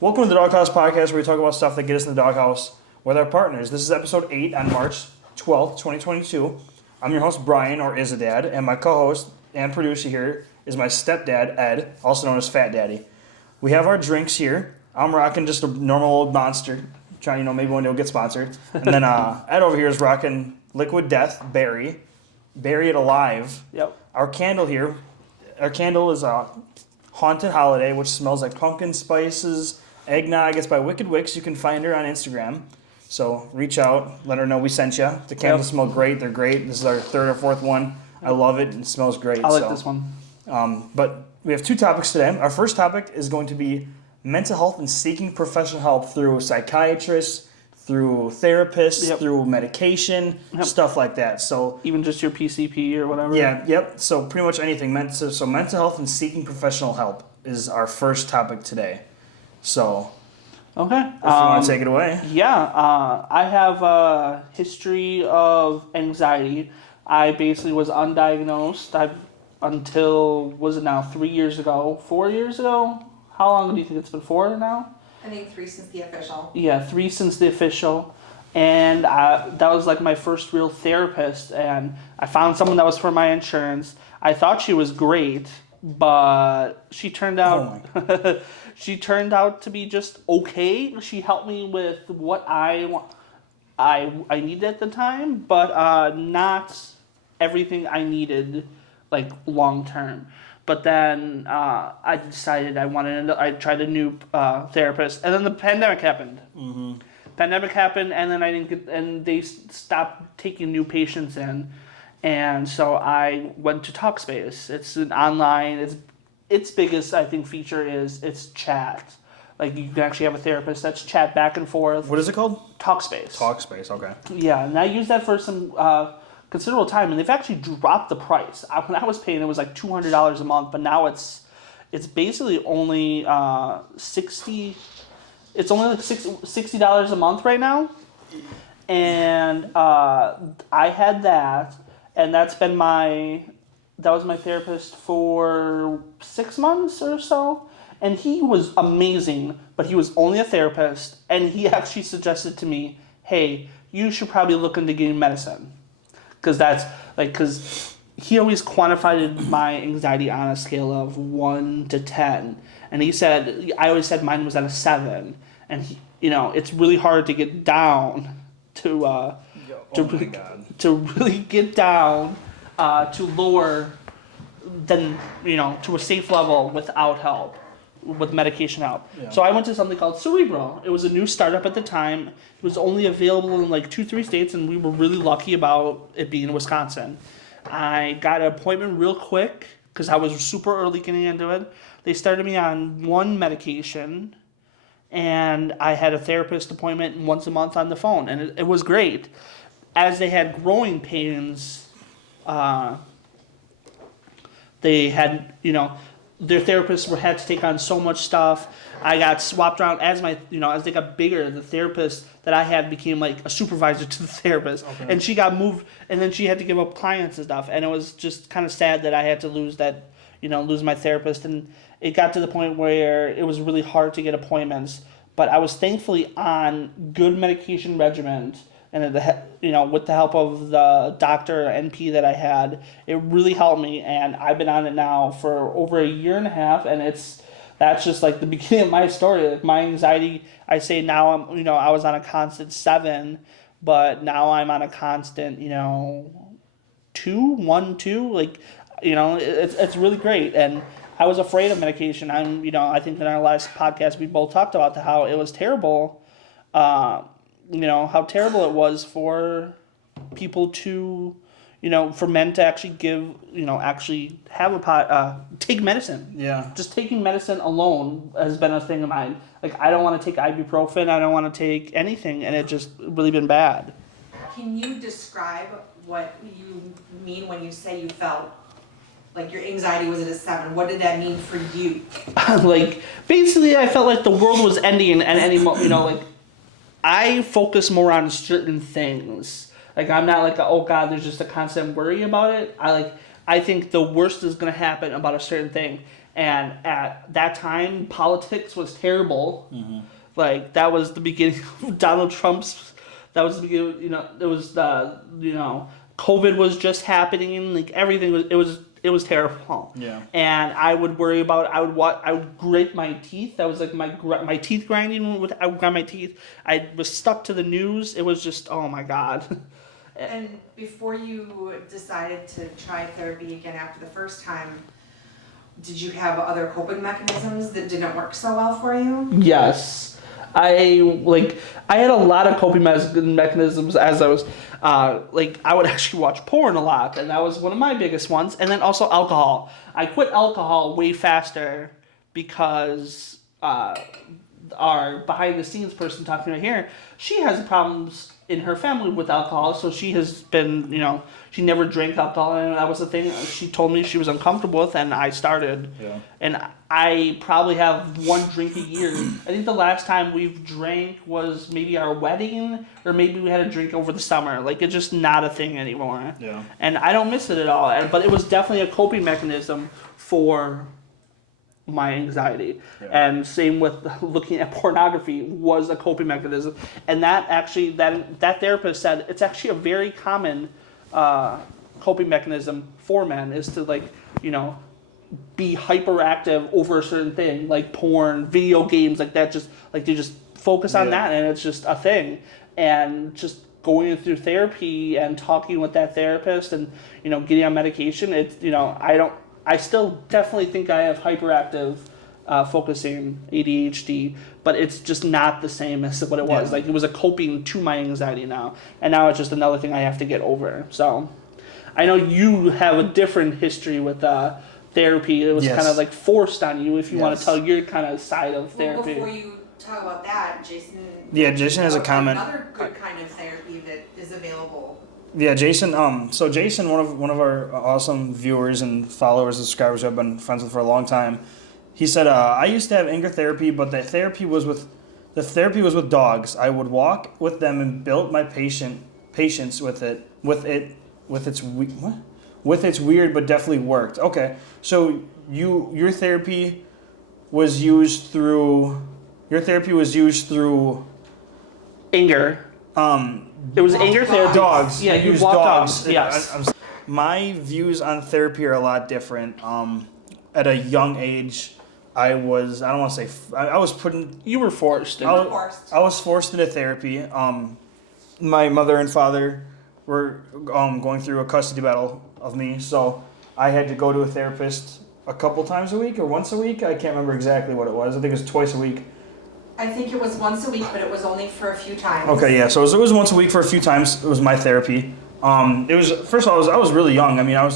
Welcome to the Doghouse Podcast, where we talk about stuff that gets us in the doghouse with our partners. This is episode 8 on March 12th, 2022. I'm your host, Brian, or Issa Dad, and my co-host and producer here is my stepdad, Ed, also known as Fat Daddy. We have our drinks here. I'm rocking just a normal old Monster, trying, maybe one day we'll get sponsored. And then Ed over here is rocking Liquid Death Berry It Alive. Yep. Our candle is Haunted Holiday, which smells like pumpkin spices, eggnog. It's by Wicked Wicks. You can find her on Instagram. So reach out, let her know we sent you. The candles smell great. They're great. This is our third or fourth one. I love it. It smells great. I like this one. But we have two topics today. Our first topic is going to be mental health and seeking professional help through psychiatrists, through therapists, through medication, stuff like that. So even just your PCP or whatever. Yeah, yep. So pretty much anything. So mental health and seeking professional help is our first topic today. So okay, if you want to take it away. Yeah, I have a history of anxiety. I basically was undiagnosed. Until, was it now 3 years ago, 4 years ago? How long do you think it's been? 4 now? I think 3 since the official. Yeah, 3 since the official. And that was like my first real therapist. And I found someone that was for my insurance. I thought she was great, but she turned out she turned out to be just okay. She helped me with what I needed at the time, but not everything I needed like long term. But then I decided I tried a new therapist, and then the pandemic happened. Mm-hmm. Pandemic happened, and then and they stopped taking new patients in, and so I went to Talkspace. It's an online. Its biggest I think feature is its chat. Like you can actually have a therapist that's chat back and forth. What is it called? Talkspace. Talkspace. Okay. Yeah, and I used that for some considerable time, and they've actually dropped the price. When I was paying, it was like $200 a month, but now it's basically only $60. It's only like $60 a month right now, and I had that, and that was my therapist for 6 months or so, and he was amazing, but he was only a therapist, and he actually suggested to me, hey, you should probably look into getting medicine. Because he always quantified my anxiety on a scale of 1 to 10. And I always said mine was at a 7. And it's really hard to get down to really get down to lower than, to a safe level without help, with medication help. Yeah. So I went to something called Cerebral. It was a new startup at the time. It was only available in like 2-3 states, and we were really lucky about it being in Wisconsin. I got an appointment real quick because I was super early getting into it. They started me on one medication, and I had a therapist appointment once a month on the phone, and it was great. As they had growing pains, they had, their therapists had to take on so much stuff. I got swapped around as they got bigger. The therapist that I had became like a supervisor to the therapist, and she got moved, and then she had to give up clients and stuff. And it was just kind of sad that I had to lose my therapist. And it got to the point where it was really hard to get appointments. But I was thankfully on good medication regimen. And with the help of the doctor or NP that I had, it really helped me. And I've been on it now for over 1.5 years, and that's just like the beginning of my story. Like my anxiety, I say now I was on a constant 7, but now I'm on a constant 2. Like it's really great. And I was afraid of medication. I think in our last podcast we both talked about how it was terrible. How terrible it was for people to, for men to actually actually have take medicine. Yeah. Just taking medicine alone has been a thing of mine. Like, I don't want to take ibuprofen. I don't want to take anything, and it's just really been bad. Can you describe what you mean when you say you felt like your anxiety was at a 7? What did that mean for you? Like, basically, I felt like the world was ending, and I focus more on certain things. Like, I'm not like, oh God, there's just a constant worry about it. I think the worst is going to happen about a certain thing. And at that time, politics was terrible. Like, that was the beginning of Donald Trump's, that was the beginning, it was COVID was just happening, like, everything it was terrible. Yeah. And I would worry about, I would grit my teeth. That was like my teeth grinding, I would grind my teeth. I was stuck to the news. It was just, oh my God. And before you decided to try therapy again after the first time, did you have other coping mechanisms that didn't work so well for you? Yes. I had a lot of coping mechanisms as I was, I would actually watch porn a lot, and that was one of my biggest ones. And then also alcohol. I quit alcohol way faster because our behind the scenes person talking right here, she has problems in her family with alcohol, so she has been, she never drank alcohol, and that was the thing she told me she was uncomfortable with, and I started. Yeah. And I probably have one drink a year. I think the last time we've drank was maybe our wedding, or maybe we had a drink over the summer. Like, it's just not a thing anymore. Yeah. And I don't miss it at all. But it was definitely a coping mechanism for my anxiety. Yeah. And same with looking at pornography was a coping mechanism. And that actually, that therapist said it's actually a very common coping mechanism for men, is to be hyperactive over a certain thing, like porn, video games, like that. Just like they just focus on that, and it's just a thing. And just going through therapy and talking with that therapist, and getting on medication. It's I still definitely think I have hyperactive focusing ADHD, but it's just not the same as what it was. Yeah. Like, it was a coping to my anxiety now, and now it's just another thing I have to get over. So I know you have a different history with therapy. It was Yes. kind of like forced on you, if you want to Yes. tell your kind of side of Well, therapy. before you talk about that, Jason. Yeah, Jason has a comment. Another good kind of therapy that is available. Yeah, Jason. So Jason, one of our awesome viewers and followers and subscribers who I've been friends with for a long time, he said, "I used to have anger therapy, but the therapy was with dogs. I would walk with them and build my patience with its weird, but definitely worked." Okay, so your therapy was used through Anger. It was anger therapy. dogs. Yeah, you use walk dogs. dogs. Yes. My views on therapy are a lot different. At a young age, I was You were forced. I was forced into therapy. My mother and father were going through a custody battle of me, so I had to go to a therapist a couple times a week or once a week. I can't remember exactly what it was. I think it was twice a week. I think it was once a week, but it was only for a few times. Okay, yeah. So it was once a week for a few times. It was my therapy. It was first of all, I was really young. I mean, I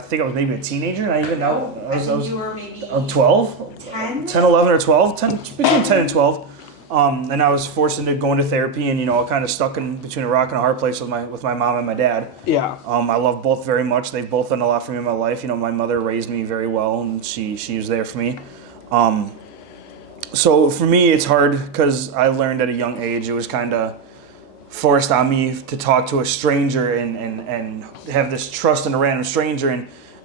think I was maybe a teenager, and I even know I think you were maybe 12, 10? 10, 11, or 12, between 10 and 12. And I was forced into going to therapy, and kind of stuck in between a rock and a hard place with my mom and my dad. Yeah. I love both very much. They've both done a lot for me in my life. My mother raised me very well, and she was there for me. So for me, it's hard because I learned at a young age. It was kind of forced on me to talk to a stranger and have this trust in a random stranger,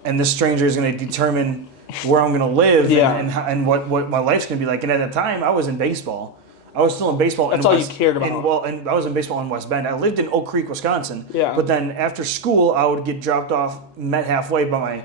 and this stranger is going to determine where I'm going to live and what my life's going to be like. And at the time, I was in baseball. I was still in baseball. That's all you cared about. And I was in baseball in West Bend. I lived in Oak Creek, Wisconsin. Yeah. But then after school, I would get dropped off, met halfway by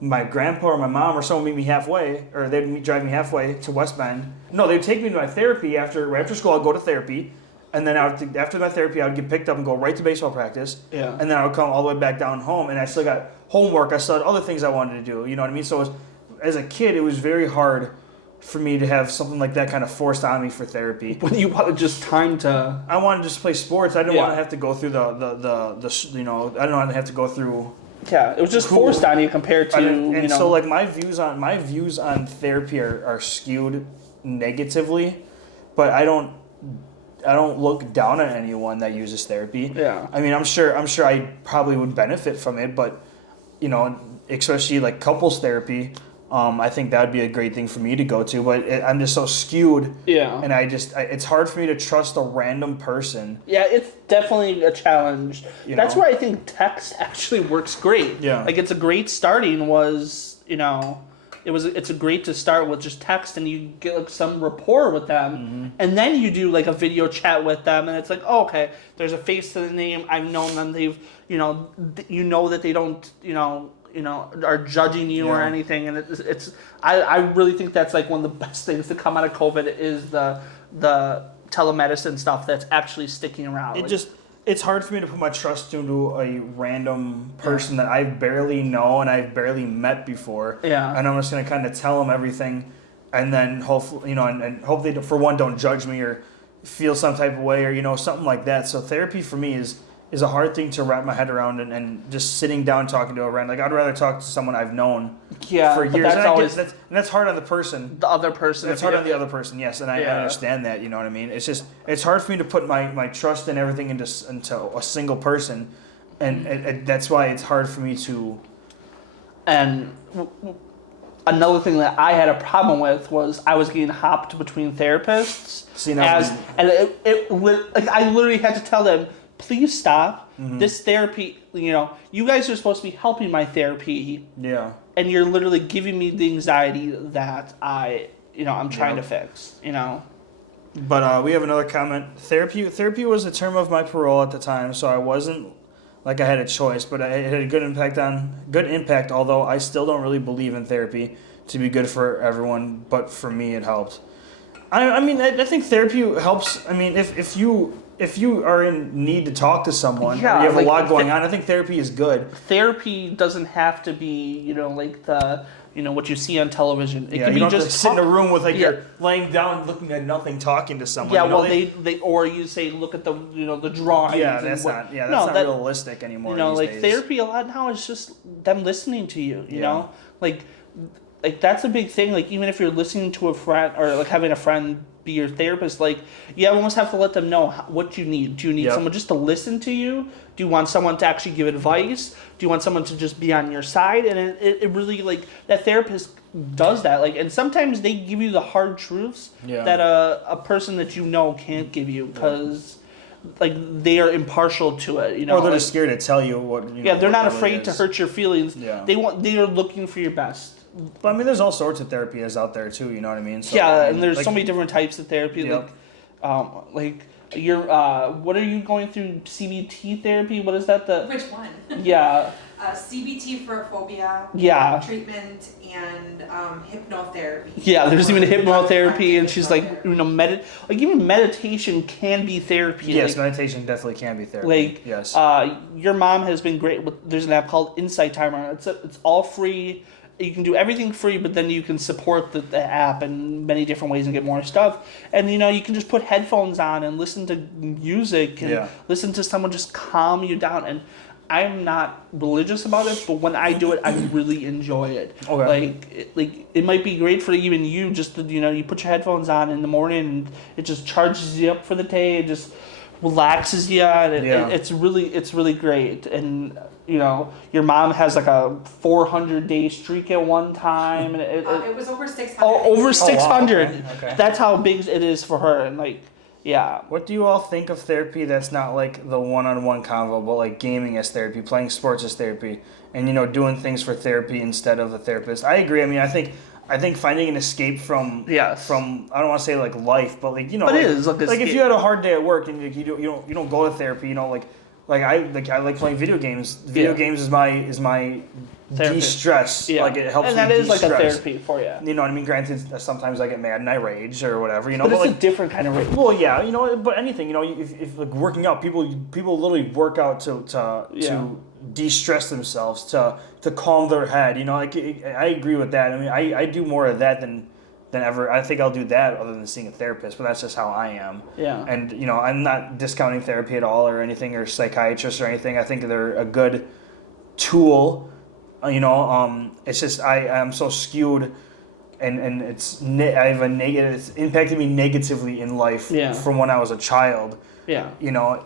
my grandpa or my mom or someone meet me halfway, or they'd drive me halfway to West Bend. No, they'd take me to my therapy after school. I'd go to therapy, and then after my therapy, I'd get picked up and go right to baseball practice. Yeah. And then I would come all the way back down home, and I still got homework. I still had other things I wanted to do. You know what I mean? So as a kid, it was very hard for me to have something like that kind of forced on me for therapy. When you wanted just time to... I wanted to just play sports. I didn't want to have to go through I didn't want to have to go through. Yeah, it was just forced on you compared to, So like my views on therapy are skewed negatively, but I don't look down on anyone that uses therapy. Yeah. I mean, I'm sure I probably would benefit from it, but especially like couples therapy, I think that would be a great thing for me to go to, but I'm just so skewed. Yeah. And it's hard for me to trust a random person. Yeah, it's definitely a challenge. That's where I think text actually works great. Yeah. Like, it's a great starting was, it's a great to start with just text, and you get like some rapport with them, and then you do like a video chat with them, and it's like, oh, okay, there's a face to the name. I've known them. They've that they don't are judging you or anything, and I really think that's like one of the best things to come out of COVID is the telemedicine stuff that's actually sticking around. It's hard for me to put my trust into a random person that I barely know and I've barely met before. Yeah. And I'm just gonna kind of tell them everything, and then hopefully and hope they for one don't judge me or feel some type of way or something like that. So therapy for me is a hard thing to wrap my head around, and just sitting down talking to a random, like I'd rather talk to someone I've known for years. And that's hard on the person. The other person. That's hard on the other person, yes, and I understand that. You know what I mean? It's hard for me to put my trust and everything into a single person, and that's why it's hard for me to. And another thing that I had a problem with was I was getting hopped between therapists. I literally had to tell them, please stop. This therapy, you guys are supposed to be helping my therapy. Yeah. And you're literally giving me the anxiety that I'm trying to fix, But we have another comment. Therapy was a term of my parole at the time, so I wasn't like I had a choice, but it had a good impact, although I still don't really believe in therapy to be good for everyone, but for me it helped. I think therapy helps. I mean, if you are in need to talk to someone, or you have a lot going on, I think therapy is good. Therapy doesn't have to be, like the, what you see on television. It can be you don't just have to sit in a room with you're laying down, looking at nothing, talking to someone. Yeah, or you say look at the, the drawings. Yeah, that's not realistic anymore. These days. Therapy a lot now is just them listening to you. You know, like that's a big thing. Like even if you're listening to a friend or like having a friend be your therapist, you almost have to let them know what you need. Do you need someone just to listen to you? Do you want someone to actually give advice? Do you want someone to just be on your side? And it really, that therapist does that. And sometimes they give you the hard truths that a person that can't give you because they are impartial to it. Or they're just scared to tell you what. They're not afraid to hurt your feelings. Yeah. They are looking for your best. But there's all sorts of therapies out there too. You know what I mean? So, and there's so many different types of therapy. Yep. You're what are you going through? CBT therapy? What is that? Which one? Yeah. CBT for phobia. Yeah. Treatment and hypnotherapy. Yeah, there's even hypnotherapy, and she's even meditation can be therapy. Yes, meditation definitely can be therapy. Yes. Your mom has been great with. There's an app called Insight Timer. It's all free. You can do everything free, but then you can support the app in many different ways and get more stuff. And, you can just put headphones on and listen to music and listen to someone just calm you down. And I'm not religious about it, but when I do it, I really enjoy it. Okay. It might be great for even you just to, you put your headphones on in the morning and it just charges you up for the day. It just relaxes you. And it's really great. And your mom has a 400-day streak at one time, and it was over 600. Oh, over 600. Wow. Okay. That's how big it is for her, and What do you all think of therapy that's not the one-on-one convo, but gaming as therapy, playing sports as therapy, and doing things for therapy instead of the therapist? I agree. I think finding an escape from I don't want to say life, but it is if you had a hard day at work and you don't go to therapy, I like playing video games. Video games is my de-stress. Yeah. It helps and me that is de-stress. a therapy for you. You know what I mean? Granted, sometimes I get mad and I rage or whatever. But it's a different kind of rage. Well, yeah, but anything. If working out, people literally work out to de-stress themselves, to calm their head. I agree with that. I do more of that than ever. I think I'll do that other than seeing a therapist, but that's just how I am. Yeah. And, I'm not discounting therapy at all or anything, or psychiatrists or anything. I think they're a good tool. It's just I am so skewed and it's impacted me negatively in life from when I was a child. Yeah.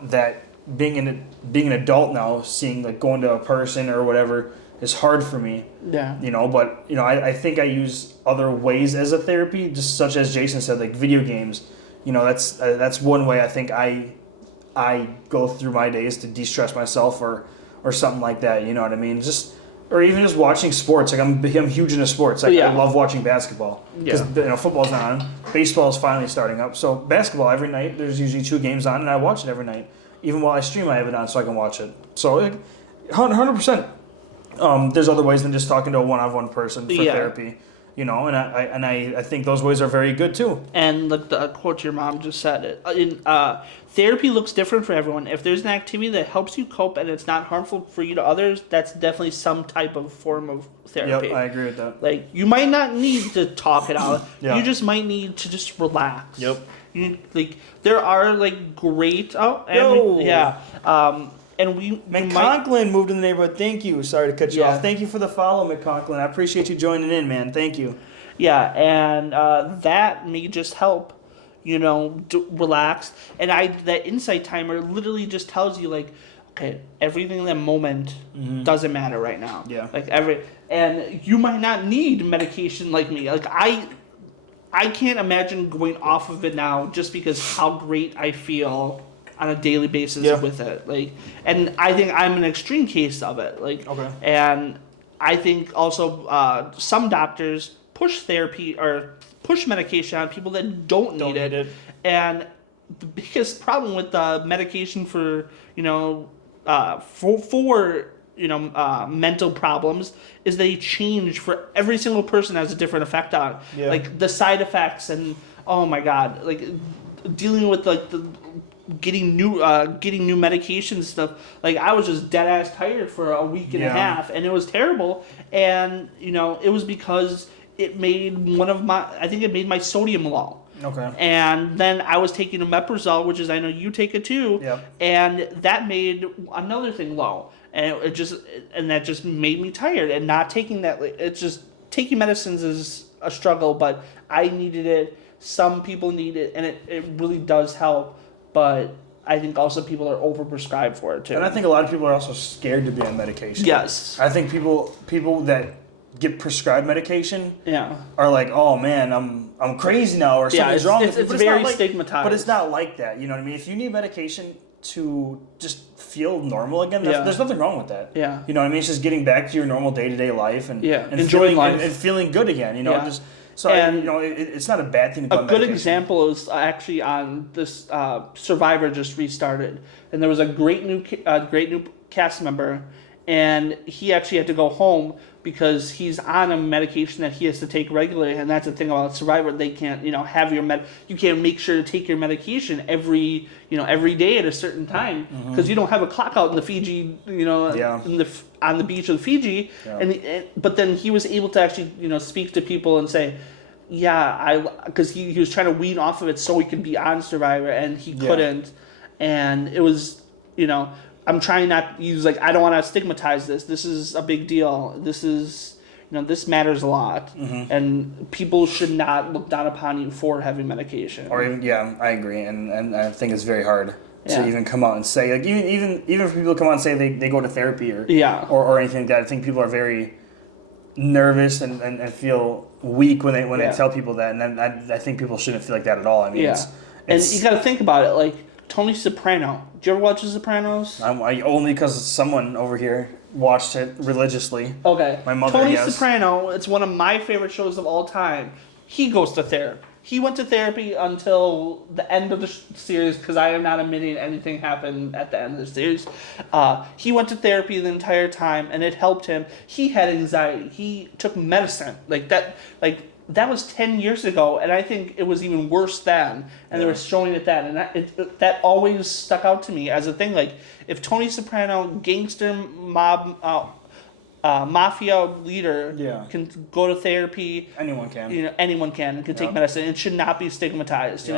That being an adult now, seeing going to a person or whatever is hard for me. Yeah. But I think I use other ways as a therapy, just such as Jason said, video games. That's one way I think I go through my days to de-stress myself or something like that. You know what I mean? Just or even just watching sports. Like I'm huge into sports. Like Yeah. I love watching basketball because football's not on. Baseball is finally starting up. So basketball every night. There's usually 2 games on, and I watch it every night. Even while I stream, I have it on so I can watch it. So like, 100%. There's other ways than just talking to a one-on-one person for therapy. You know, and I think those ways are very good too. And the quote your mom just said, therapy looks different for everyone. If there's an activity that helps you cope and it's not harmful for you to others, that's definitely some type of form of therapy. Yep, I agree with that. Like, you might not need to talk it out. Yeah. You just might need to just relax. Yep. There are like great. And McConklin moved in the neighborhood. Thank you. Sorry to cut you off. Thank you for the follow, McConklin. I appreciate you joining in, man. Thank you. Yeah, and that may just help, relax. And that insight timer literally just tells you, like, okay, everything in that moment doesn't matter right now. Yeah. And you might not need medication like me. Like, I can't imagine going off of it now just because how great I feel on a daily basis with it. Like, and I think I'm an extreme case of it. Like, okay. And I think also some doctors push therapy or push medication on people that don't need it. And the biggest problem with the medication for mental problems is they change for every single person, has a different effect on. Yeah. Like the side effects and oh my god, like dealing with like the getting new medications and stuff. Like I was just dead ass tired for a week and a half, and it was terrible. And it was because it made it made my sodium low. Okay. And then I was taking omeprazole, which is I know you take it too. Yep. And that made another thing low, and that just made me tired. And not taking that, it's just taking medicines is a struggle, but I needed it. Some people need it, and it really does help. But I think also people are overprescribed for it too. And I think a lot of people are also scared to be on medication. Yes. I think people that get prescribed medication are like, oh man, I'm crazy now, or something's wrong with me. It's very stigmatized. But it's not like that. You know what I mean? If you need medication to just feel normal again, there's nothing wrong with that. Yeah. You know what I mean? It's just getting back to your normal day-to-day life and enjoying life and feeling good again. So it's not a bad thing to go on medication. A good medication. example is actually on this Survivor just restarted, and there was a great new cast member, and he actually had to go home because he's on a medication that he has to take regularly, and that's the thing about Survivor. They can't have you can't make sure to take your medication every day at a certain time because you don't have a clock out in the Fiji on the beach of Fiji, but then he was able to actually speak to people and say, because he was trying to wean off of it so he could be on Survivor, and he couldn't, and it was I'm trying not to use I don't want to stigmatize this. This is a big deal. This is this matters a lot, and people should not look down upon you for having medication. Or even I agree, and I think it's very hard to even come out and say even if people come out and say they go to therapy or anything like that. I think people are very nervous and feel weak when they tell people that, and then I think people shouldn't feel like that at all. I mean, it's and you got to think about it. Like Tony Soprano. Did you ever watch The Sopranos? I only because someone over here watched it religiously. Okay. My mother. Tony Soprano. It's one of my favorite shows of all time. He goes to therapy. He went to therapy until the end of the series because I am not admitting anything happened at the end of the series. He went to therapy the entire time, and it helped him. He had anxiety. He took medicine that was 10 years ago, and I think it was even worse then. And they were showing it then, and that always stuck out to me as a thing. Like if Tony Soprano, gangster mob. Mafia leader can go to therapy. Anyone can. Anyone can and can take medicine. It should not be stigmatized.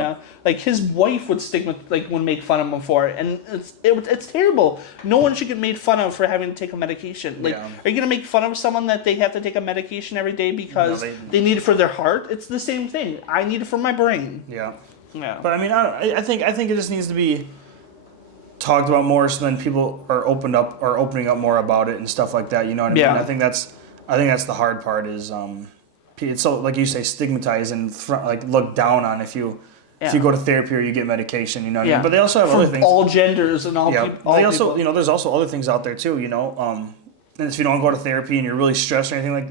Like his wife would would make fun of him for it, and it's terrible. No one should get made fun of for having to take a medication. Are you gonna make fun of someone that they have to take a medication every day because they need it for their heart? It's the same thing. I need it for my brain. Yeah. But I mean, I think it just needs to be talked about more, so then people are opening up more about it and stuff like that. You know what I mean? I think that's the hard part is it's so, like you say, stigmatized and looked down on if you go to therapy or you get medication. You know what I mean? But they also have other things. All genders and all people. They also there's also other things out there too. And And if you don't go to therapy and you're really stressed or anything like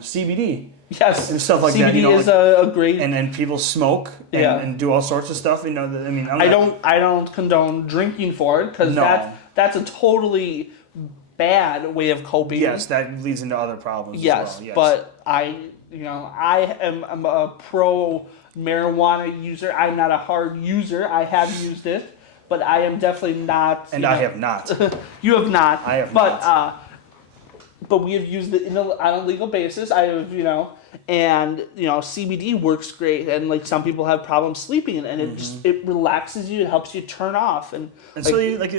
CBD. Yes, And stuff like CBD that. You know, is a great. And then people smoke and do all sorts of stuff. You know, I mean, I don't condone drinking for it because that's a totally bad way of coping. Yes, that leads into other problems. Yes, as well. Yes. but I'm a pro marijuana user. I'm not a hard user. I have used it, but I am definitely not. And I have not. You have not. I have not. But we have used it on a legal basis. I have, and CBD works great, and like some people have problems sleeping, and it relaxes you. It helps you turn off, and so even if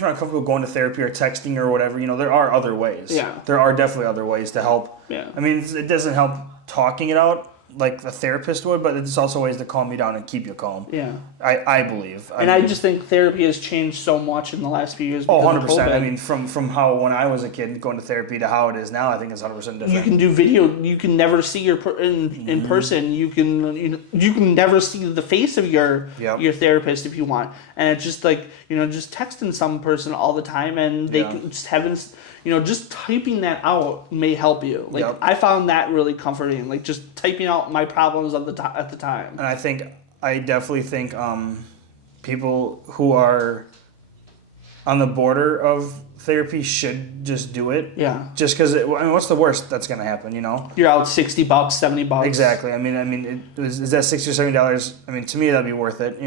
you're not comfortable going to therapy or texting or whatever, there are other ways. Yeah, there are definitely other ways to help. Yeah, I mean, it doesn't help talking it out like a therapist would, but it's also ways to calm you down and keep you calm. Yeah, I believe. I just think therapy has changed so much in the last few years. 100%. I mean, from how when I was a kid going to therapy to how it is now, I think it's 100% different. You can do video. You can never see in person. You can never see the face of your therapist if you want. And it's just like just texting some person all the time, and they can just haven't. Just typing that out may help you. Like I found that really comforting. Like just typing out my problems at the time. And I definitely think people who are on the border of therapy should just do it. Yeah. Just because, what's the worst that's going to happen, You're out $60, $70. Exactly. I mean, is that $60 or $70? I mean, to me, that'd be worth it,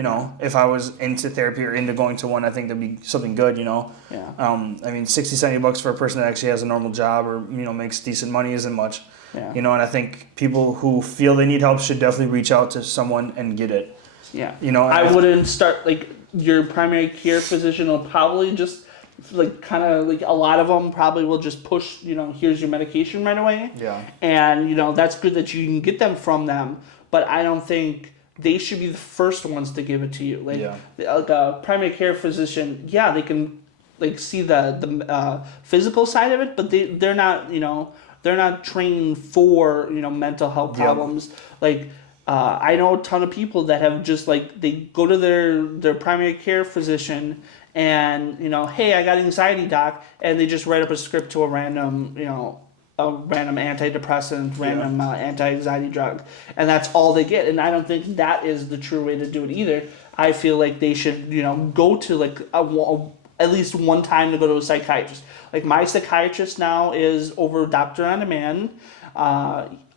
If I was into therapy or into going to one, I think that'd be something good, Yeah. I mean, $60, $70 for a person that actually has a normal job or, makes decent money isn't much. Yeah. And I think people who feel they need help should definitely reach out to someone and get it. Yeah. I wouldn't start, your primary care physician will probably just a lot of them probably will just push, here's your medication right away. Yeah. And, that's good that you can get them from them, but I don't think they should be the first ones to give it to you. A primary care physician, they can, see the physical side of it, but they're not, they're not trained for, mental health problems. I know a ton of people that have just, they go to their primary care physician and, hey, I got anxiety, doc, and they just write up a script to a random antidepressant, anti-anxiety drug, and that's all they get. And I don't think that is the true way to do it either. I feel like they should, go to at least one time to go to a psychiatrist. My psychiatrist now is over Doctor on Demand.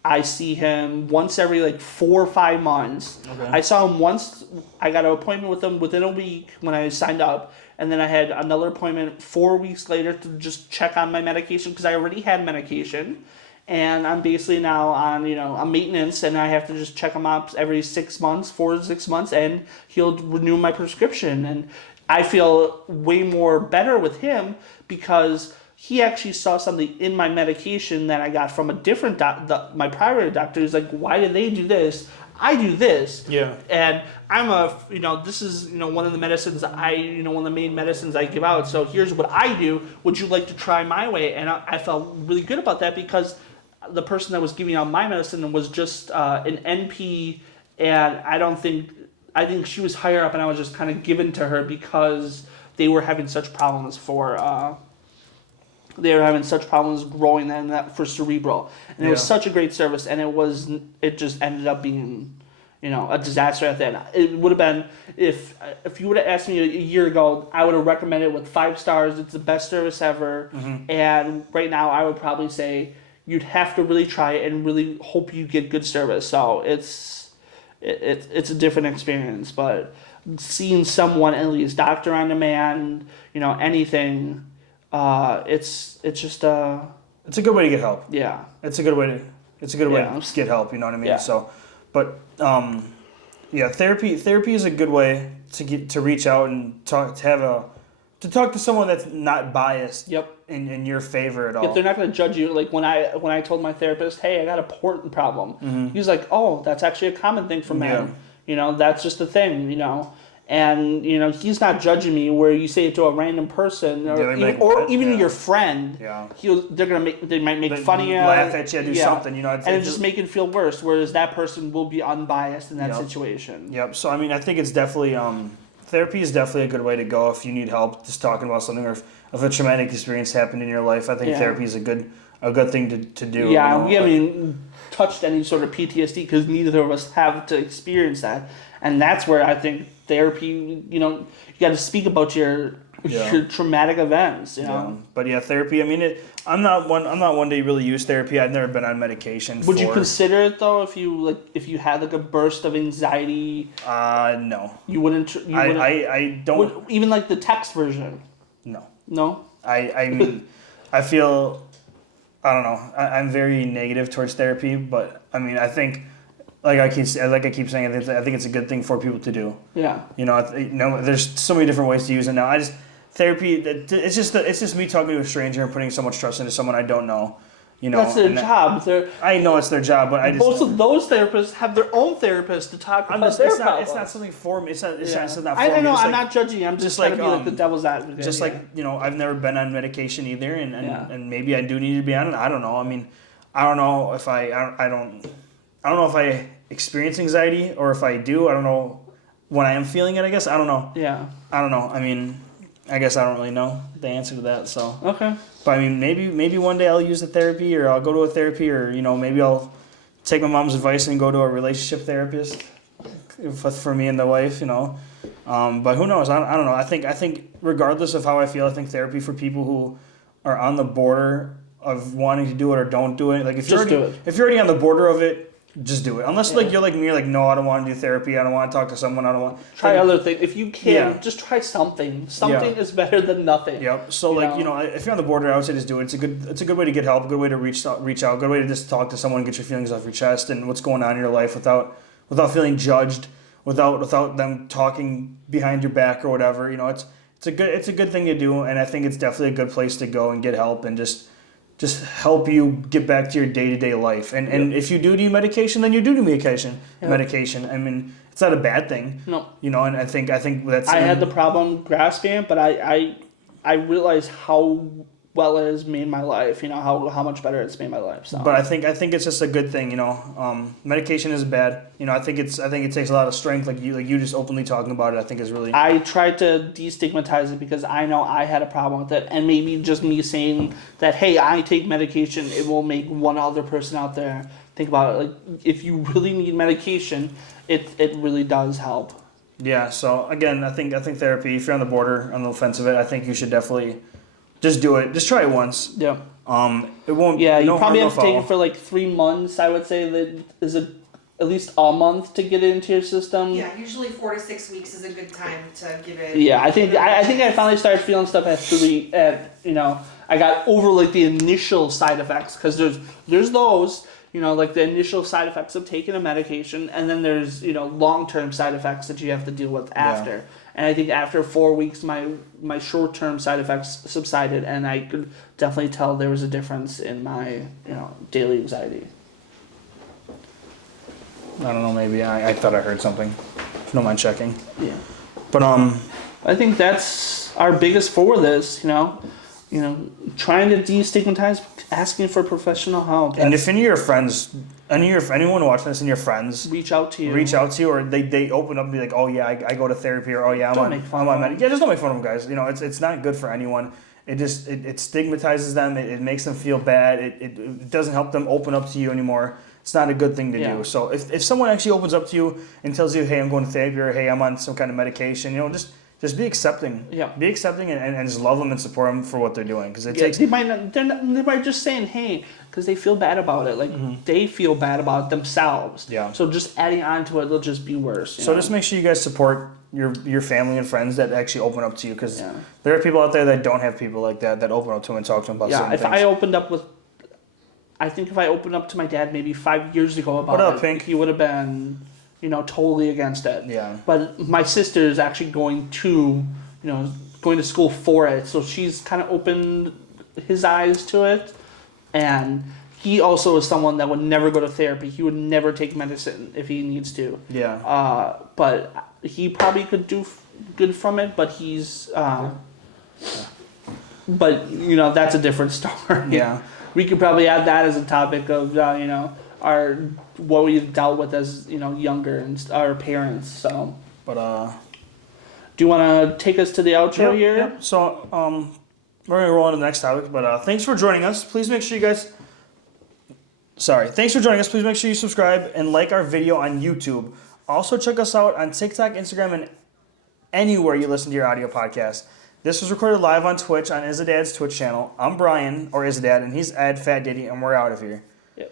I see him once every 4 or 5 months. Okay. I saw him once. I got an appointment with him within a week when I signed up, and then I had another appointment 4 weeks later to just check on my medication because I already had medication, and I'm basically now on a maintenance, and I have to just check him up every 6 months, 4 to 6 months, and he'll renew my prescription, and I feel way more better with him because he actually saw something in my medication that I got from a different my primary doctor. He's like, why do they do this? I do this. Yeah. And I'm this is, one of the medicines one of the main medicines I give out. So here's what I do. Would you like to try my way? And I felt really good about that because the person that was giving out my medicine was just an NP, and I think she was higher up, and I was just kind of given to her because they were having such problems growing that for cerebral, and it was such a great service, and it just ended up being a disaster at the end. It would have been if you would have asked me a year ago, I would have recommended it with 5 stars. It's the best service ever. Mm-hmm. And right now I would probably say you'd have to really try it and really hope you get good service. So it's a different experience, but seeing someone, at least Doctor on Demand, anything, it's just it's a good way to get help. Yeah, it's a good way to get help. You know what I mean? Yeah. So, but therapy is a good way to reach out and talk to someone that's not biased. Yep. In your favor at all. Yep, they're not going to judge you. When I told my therapist, hey, I got a porting problem, mm-hmm. He's like, oh, that's actually a common thing for men. Yeah. That's just a thing. And he's not judging me. Where you say it to a random person or even your friend, they might make fun of you, laugh at you, do something, and it's just make it feel worse. Whereas that person will be unbiased in that situation. Yep. So I mean, I think it's definitely therapy is definitely a good way to go if you need help just talking about something, or if a traumatic experience happened in your life. I think therapy is a good thing to do. Yeah, you know? we haven't touched any sort of PTSD because neither of us have to experience that, and that's where I think therapy. You got to speak about your traumatic events. But therapy. I mean, I'm not one to really use therapy. I've never been on medication. Would you consider it though if you had like a burst of anxiety? No. You wouldn't. I don't. Even like the text version. No. No. I mean, I feel. I don't know. I'm very negative towards therapy, but I mean, I think, like I keep saying, I think it's a good thing for people to do. Yeah. There's so many different ways to use it now. Therapy. It's just me talking to a stranger and putting so much trust into someone I don't know. That's their job. I know it's their job, but most of those therapists have their own therapist to talk about their problems. It's not something for me. It's not for me. I know. I'm not judging. I'm just trying to be like the devil's advocate. Just I've never been on medication either, and maybe I do need to be on it. I don't know. I mean, I don't know if I don't know if I experience anxiety or if I do. I don't know when I am feeling it. I guess I don't know. Yeah. I don't know. I mean, I guess I don't really know the answer to that. So okay. But I mean, maybe one day I'll use the therapy, or I'll go to a therapy, or maybe I'll take my mom's advice and go to a relationship therapist for me and the wife, But who knows? I don't know. I think regardless of how I feel, I think therapy for people who are on the border of wanting to do it or don't do it. Like if you're already on the border of it, just do it. Unless you're like me, you're like, no, I don't want to do therapy. I don't want to talk to someone. I don't want try other things. If you can, just try something. Something is better than nothing. Yep. So if you're on the border, I would say just do it. It's a good way to get help. A good way to reach out. Good way to just talk to someone, get your feelings off your chest and what's going on in your life without feeling judged, without them talking behind your back or whatever. It's a good thing to do, and I think it's definitely a good place to go and get help and just help you get back to your day-to-day life. And if you do need medication, then you do need medication. I mean, it's not a bad thing. No. And I think that's... I had the problem grasping it, but I realized how well it has made my life, how much better it's made my life. So. But I think it's just a good thing, medication is bad. I think it takes a lot of strength, like you just openly talking about it, I think is really... I tried to destigmatize it because I know I had a problem with it, and maybe just me saying that, hey, I take medication, it will make one other person out there think about it. Like, if you really need medication, it really does help. Yeah, so again, I think therapy, if you're on the border, on the fence of it, I think you should definitely just do it. Just try it once. Yeah. It won't... Yeah, you no probably harm, have to take it for like 3 months, I would say. That is at least a month to get it into your system. Yeah, usually 4 to 6 weeks is a good time to give it. Yeah, I think I finally started feeling stuff at 3. I got over like the initial side effects, because there's those, like the initial side effects of taking a medication, and then there's long-term side effects that you have to deal with after. Yeah. And I think after 4 weeks, my short-term side effects subsided, and I could definitely tell there was a difference in my daily anxiety. I don't know, maybe I thought I heard something. If you don't mind checking. Yeah. But I think that's our biggest for this, trying to destigmatize, asking for professional help. And if any of your friends, anyone watching this and your friends reach out to you, or they open up and be like, oh yeah, I go to therapy, or oh yeah, I'm on medication. Yeah, just don't make fun of them, guys. It's not good for anyone. It stigmatizes them. It makes them feel bad. It doesn't help them open up to you anymore. It's not a good thing to do. So if someone actually opens up to you and tells you, hey, I'm going to therapy, or hey, I'm on some kind of medication, just be accepting. Yeah. Be accepting and just love them and support them for what they're doing, because it takes. They might just saying hey because they feel bad about it. Like they feel bad about it themselves. Yeah. So just adding on to it, it'll just be worse. So just make sure you guys support your family and friends that actually open up to you, because there are people out there that don't have people like that open up to them and talk to them about certain things. I think if I opened up to my dad maybe 5 years ago about Pink? He would have been, totally against it. Yeah. But my sister is actually going to school for it, so she's kind of opened his eyes to it. And he also is someone that would never go to therapy. He would never take medicine if he needs to. Yeah. But he probably could do good from it. But he's. But that's a different story. Yeah. We could probably add that as a topic of what we've dealt with as younger and our parents. So. But Do you want to take us to the outro here? Yep. So, we're going to roll on to the next topic, but thanks for joining us. Please make sure you guys... Sorry. Thanks for joining us. Please make sure you subscribe and like our video on YouTube. Also, check us out on TikTok, Instagram, and anywhere you listen to your audio podcast. This was recorded live on Twitch on Issa Dad's Twitch channel. I'm Brian, or Issa Dad, and he's Ed Fat Diddy, and we're out of here.